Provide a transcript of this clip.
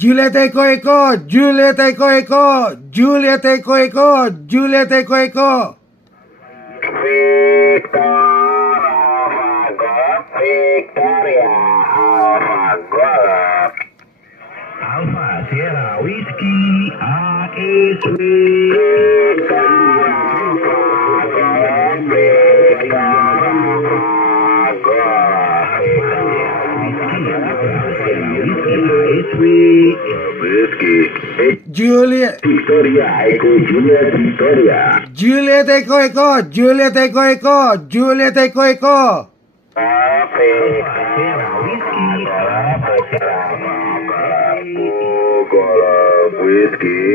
Julieta Eco Eco, Julieta Eco Eco, Julieta Eco Eco, Julieta Eco Eco. Victoria, Alpha Sierra Whiskey, A.S. Juliet Victoria, Eco, Juliet, Victoria. Julieta Eco Eco, Julieta Eco Eco, Julieta Eco Eco. Whiskey.